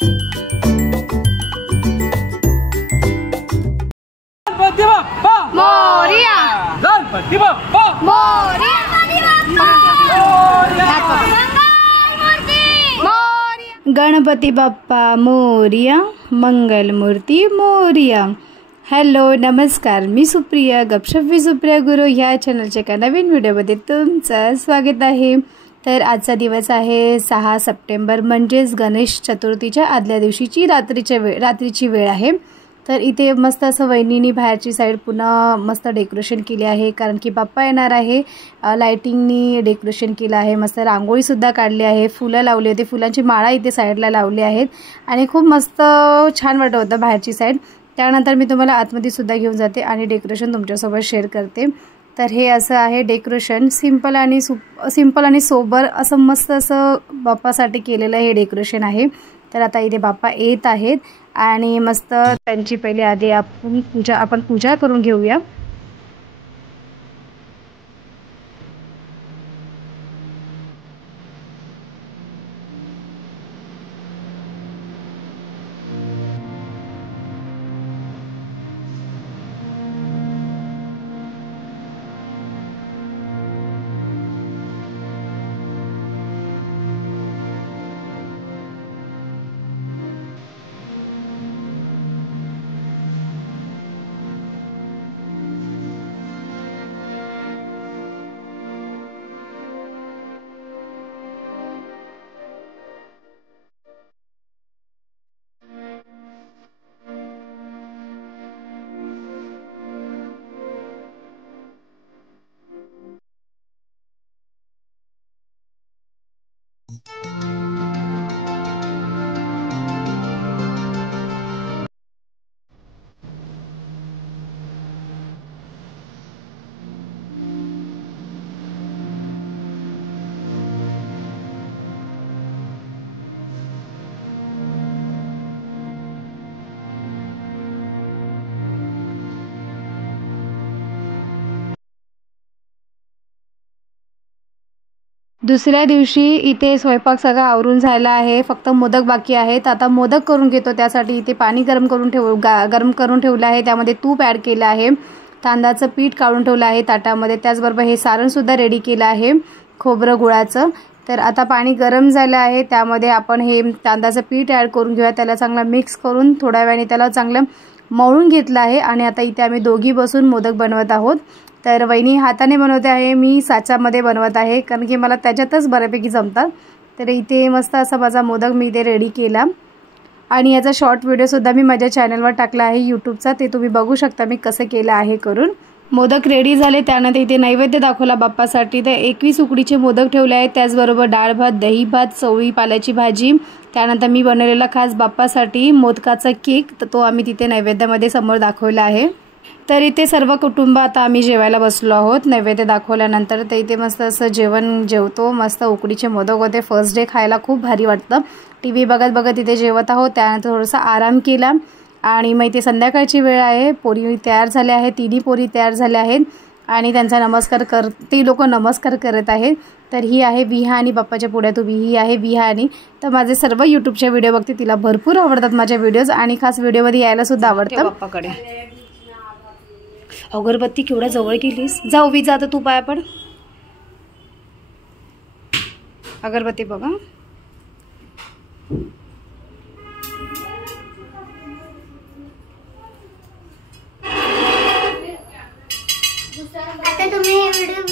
Ganpati Bappa Morya, Ganpati Bappa Morya, Ganpati Bappa Morya, Mangalmurti Morya. Hello नमस्कार, मी सुप्रिया, गपशप with Supriya गुरु ह्या चॅनलच्या एका नवीन व्हिडिओमध्ये तुमचं स्वागत आहे। तर आजचा दिवस आहे 6 सप्टेंबर, म्हणजेच गणेश चतुर्थीच्या आदल्या दिवशीची रात्रीची वेळ आहे। तर इथे मस्त असं वहिनीनी बाहेरची साईड पुन्हा मस्त डेकोरेशन केली आहे, कारण की बाप्पा येणार आहे। लाइटिंगनी डेकोरेशन केलं आहे, मस्त रांगोळीसुद्धा काढली आहे, फुलं लावली होती, फुलांची माळा इथे साईडला लावली आहेत आणि खूप मस्त छान वाटत होतं बाहेरची साईड। त्यानंतर मी तुम्हाला आतमध्ये सुद्धा घेऊन जाते आणि डेकोरेशन तुमच्यासोबत शेअर करते। तर हे असं आहे डेकोरेशन, सिंपल आणि सोबर असं मस्त असं बाप्पासाठी केलेलं हे डेकोरेशन आहे। तर आता इथे बाप्पा येत आहेत आणि मस्त त्यांची पहिले आधी आपण पूजा करून घेऊया। दुसऱ्या दिवशी इथे स्वयंपाक सगळा आवरून झाला आहे, फक्त मोदक बाकी आहेत। आता मोदक करून घेतो, त्यासाठी इथे पाणी गरम करून ठेवलं आहे, त्यामध्ये तूप ॲड केलं आहे, तांदळाचं पीठ काढून ठेवलं आहे ताटामध्ये, त्याचबरोबर हे सारणसुद्धा रेडी केलं आहे खोबरं गुळाचं। तर आता पाणी गरम झालं आहे, त्यामध्ये आपण हे तांदळाचं पीठ ॲड करून घेऊया, त्याला चांगलं मिक्स करून थोड्या वेळाने त्याला चांगलं मळून घेतलं आहे। आणि आता इथे आम्ही दोघी बसून मोदक बनवत आहोत। तर वहिनी हाताने बनवते आहे, मी साच्यामध्ये बनवत आहे, कारण की मला त्याच्यातच बऱ्यापैकी जमतात। तर इथे मस्त असा माझा मोदक मी इथे रेडी केला आणि याचा शॉर्ट व्हिडिओसुद्धा मी माझ्या चॅनलवर टाकला आहे यूट्यूबचा, ते तुम्ही बघू शकता मी कसं केलं आहे करून। मोदक रेडी झाले, त्यानंतर इथे नैवेद्य दाखवला बाप्पासाठी। तर 21 उकडीचे मोदक ठेवले आहेत, त्याचबरोबर डाळ भात, दही भात, चवळी पाल्याची भाजी, त्यानंतर मी बनवलेला खास बाप्पासाठी मोदकाचा केक, तर तो आम्ही तिथे नैवेद्यामध्ये समोर दाखवला आहे। तर इथे सर्व कुटुंब आता आम्ही जेवायला बसलो आहोत नैवेद्य दाखवल्यानंतर। तर इथे मस्त असं जेवतो, मस्त उकडीचे मोदक होते, फर्स्ट डे खायला खूप भारी वाटतं। TV बघत इथे जेवत आहोत, त्यानंतर थोडासा आराम केला आणि मग इथे संध्याकाळची वेळ आहे, पोरी तयार झाल्या आहेत, तिन्ही पोरी तयार झाल्या आहेत आणि त्यांचा ते लोक नमस्कार करत आहेत। तर ही आहे विहानी, बाप्पाच्या पुढ्यात उभी ही आहे विहानी। तर माझे सर्व यूट्यूबचे व्हिडिओ बघते, तिला भरपूर आवडतात माझे व्हिडिओज आणि खास व्हिडिओमध्ये यायला सुद्धा आवडतं। बाप्पाकडे अगरबत्ती केवढ्या जवळ गेलीस, जाऊ वी जात तू पाया पड, अगरबत्ती बघा। आता तुम्ही व्हिडिओ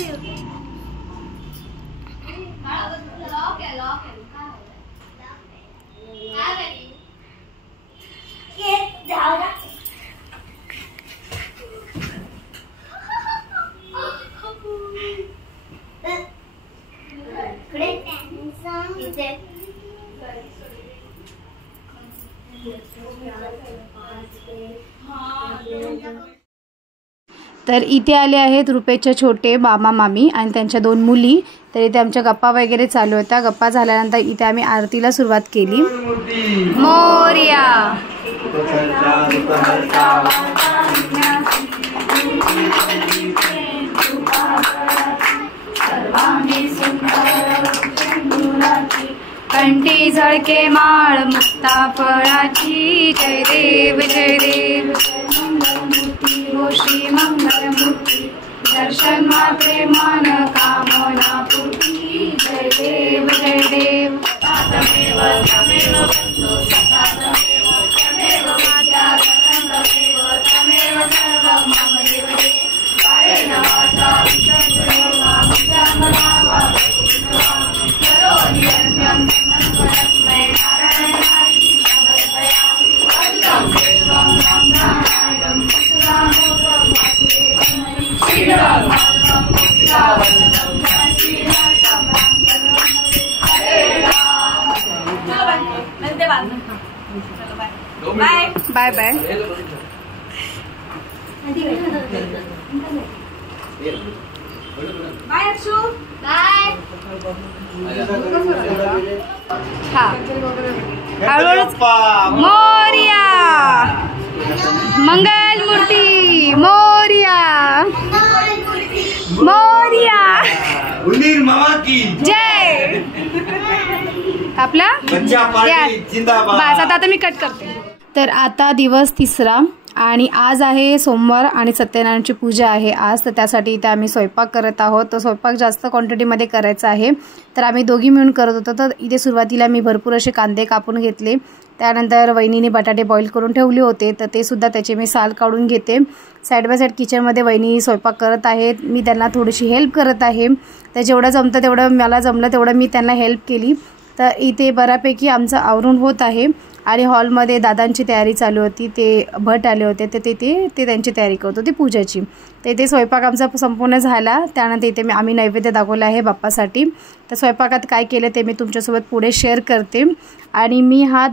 तर इथे आले आहेत रुपेशचे छोटे मामा मामी आणि त्यांच्या 2 मुली। तर इथे आमच्या गप्पा वगैरे चालू होत्या, गप्पा झाल्यानंतर इथे आम्ही आरतीला सुरुवात केली। मोरया कंठी झळके माळ मुक्ता फळाची जय देव जय देव मंगलमूर्ती हो श्री मंगलमूर्ती दर्शन मात्रे मन कामना पूर्ती जय देव जय देव तमेव तमेव बंधु सखा तमेव तमेव माता तमेव तमेव सर्वं मम देवते कायेन वाचा विचक्षणेन बुद्ध्या वा करोमि यज्ञं तस्मै नारायणाय समर्पयामि अष्टं देवं ब्रह्मणायं विश्रामोदं बाय बाय बाय अक्षु बाय मोरिया मंगल मूर्ती मोरिया मोरिया उंदीर मामा की जय आपला बस आता मी कट करते. तर आता दिवस तिसरा आणि आज आहे सोमवार आणि सत्यनारायणची पूजा आहे आज. तर त्यासाठी इथे आम्ही स्वयंपाक करत आहोत. तो स्वयंपाक जास्त क्वांटिटीमध्ये करायचा आहे. तर आम्ही दोघी मिळून करत होतो. तर इथे सुरुवातीला मी भरपूर असे कांदे कापून घेतले. त्यानंतर वहिनीने बटाटे बॉईल करून ठेवले होते तर ते सुद्धा त्याचे मी साल काढून घेते. साईड बाय साईड किचनमध्ये वहिनी स्वयंपाक करत आहेत. मी त्यांना थोडीशी हेल्प करत आहे. तर जेवढं जमतं तेवढं मला जमलं तेवढं मी त्यांना हेल्प केली. तर इथे बऱ्यापैकी आमचं आवरून होत आहे. आणि हॉलमध्ये दादांची तयारी चालू होती. ते भट आले होते तर ते त्यांची तयारी करत होते पूजेची. तर इथे स्वयंपाक आमचा संपूर्ण झाला. त्यानंतर इथे आम्ही नैवेद्य दाखवला आहे बाप्पासाठी. तर स्वयंपाकात काय केलं ते मी तुमच्यासोबत पुढे शेअर करते. आणि मी हा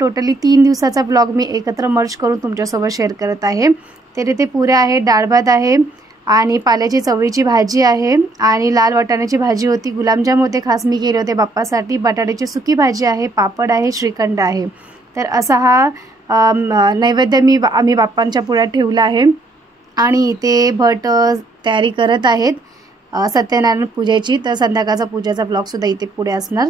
टोटली 3 दिवसाचा ब्लॉग मी एकत्र मर्ज करून तुमच्यासोबत शेअर करत आहे. तर इथे पुऱ्या आहे, डाळ भात आहे आणि पाल्याची चवळीची भाजी आहे आणि लाल वाटाण्याची भाजी होती. गुलाबजाम होते खास मी केले होते बाप्पासाठी. बटाट्याची सुकी भाजी आहे, पापड आहे, श्रीखंड आहे. तर असा हा नैवेद्य आम्ही बाप्पांच्या पुढ्यात ठेवला आहे. आणि इथे भट तयारी करत आहेत सत्यनारायण पूजेची. तर संध्याकाळचा पूजेचा ब्लॉगसुद्धा इथे पुढे असणार.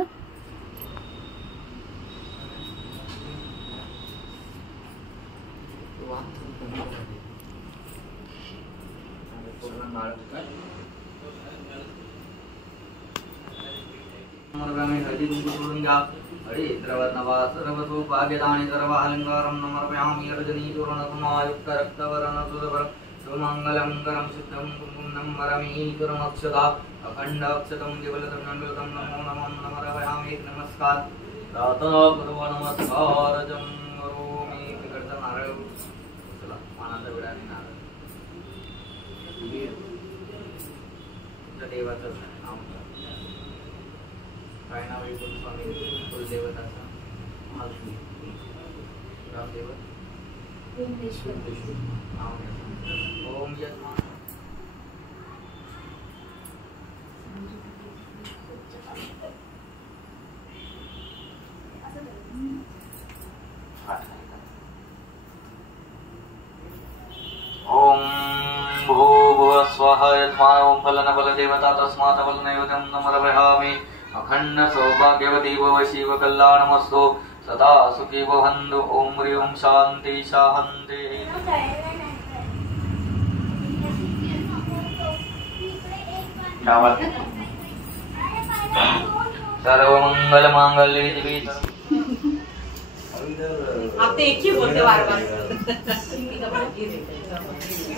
सर्वभाग्यदानि सर्वालंकारं नमर्पयामि रजनीतुरणकुमायुक्तरक्तवर्णसुदभरं सिद्धं कुङ्कुमं अखण्डाक्षतं केवलतं नमो नमो नमर्पयामि. नमस्कार नमस्कारजं करोमि. तिकडचा नारळ चला पानाचा विडा आणि नारळ तुमच्या देवाचं नाव काय नाव आहे स्वामी कुलदेवताचं महालक्ष्मी रामदेव ओम यज्ञ ओम भूर्भुवः स्वः यजमानो फलनफलदेवता तस्मात् फलनैवेद्यं नमर्पयामि. अखंड सौभाग्यवती भव शिव कल्याणमस्तु सदा सुखी भवन्तु. ओम ह्रीं शांति शांति. सर्वमंगल मांगल्ये शिवे. आप तो एक ही बोलते बार-बार.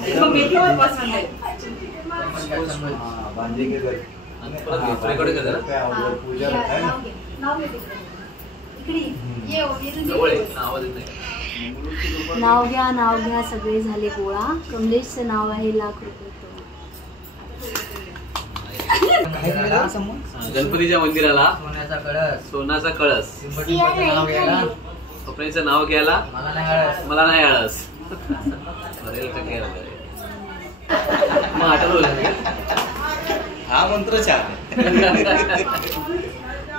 इसको मीठी और पसंद है. बांधे के घर रेकॉर्ड कर जरा. पूजा है नाव घे इकडे ये जवळ आहे आवाज येत नाही. नाव घ्या सगळे झाले गोळा. कमलेशचं नाव आहे लाख रुपये. गणपतीच्या मंदिराला सोन्याचा कळस नाव घ्यायला स्वप्नेचं नाव घ्यायला मला नाही आळस. मग आठवलं हा मंत्र छान.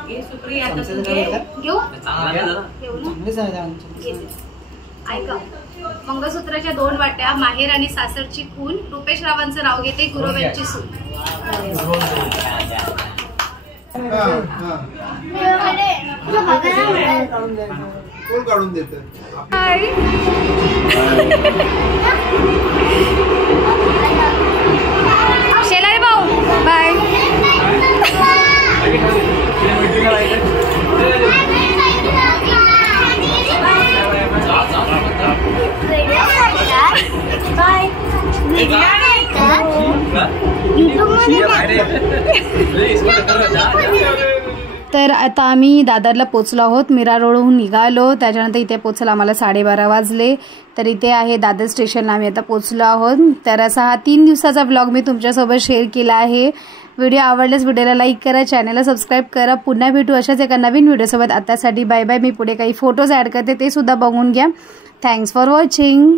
ये सुप्रिया आता तुझे घेऊ चांगला ऐका. मंगळसूत्राच्या 2 वाट्या, माहेर आणि सासरची खून. रुपेश रावांचं नाव घेते, गुरव यांची सून. कोण काढून देत? शेलारी भाऊ बाय. तर आता आम्ही दादरला पोचलो आहोत. मीरा रोडहून निघालो, त्याच्यानंतर इथे पोचायला आम्हाला 12:30 वाजले. तर इथे आहे दादर स्टेशनला आम्ही आता पोचलो आहोत. तर असा हा 3 दिवसाचा व्लॉग मी तुमच्यासोबत शेअर केला आहे. व्हिडिओ आवडल्यास व्हिडिओला लाईक करा, चॅनलला सबस्क्राईब करा. पुन्हा भेटू अशाच एका नवीन व्हिडिओसोबत. आतासाठी बाय बाय. मी पुढे काही फोटोज ॲड करते, ते सुद्धा बघून घ्या. Thanks for watching.